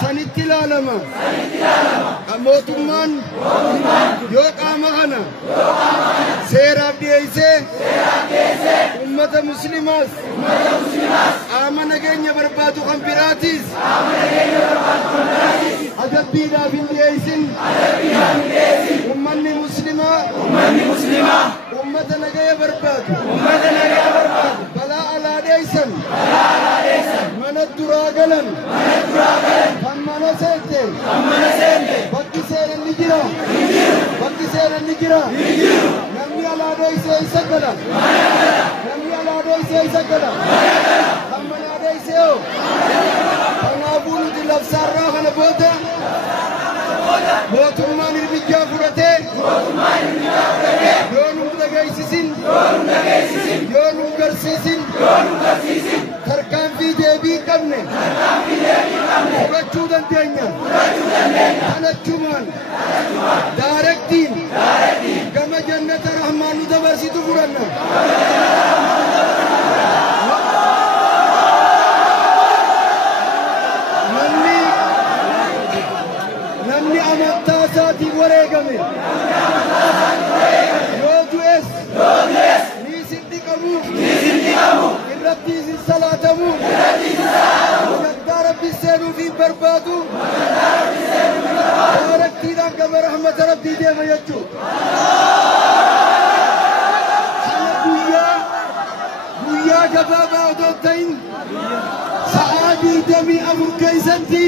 sanitti ilaalama mootummaan yoo qaama kana seeraaf dhiyeessee ummata muslimaas qaama nageenya barbaadu kan biraatis adabbiidhaaf hin dhiyeessin ummanni muslimaa ummata nagaya barbaadu balaa alaa dheeysan mana duraa galan kan mana seente bakki seenan ni jira namni alaa dheeysee isa gala kan mana dheeysee hoo kanaafuu nuti labsaarraa kana booda mootummaan hirmichaa fudhatee yoo nu dhageessisin yoo nu garsiisin tarkaanfii deebii qabne fudhachuu dandeenya kanachumaan daarektiin gama jannata rahmaan nu dabarsitu fudhanna. namni amantaa isaatiin wareegame yoo du'es ni isin qabu irratti isin salaatamu sagantaa rabbi seenuuf hin barbaadu daarektiidhaan gama rahmata rabbii deema jechuudha. guyyaa gabaabaa otoo hin ta'in sa'aa 24 keessatti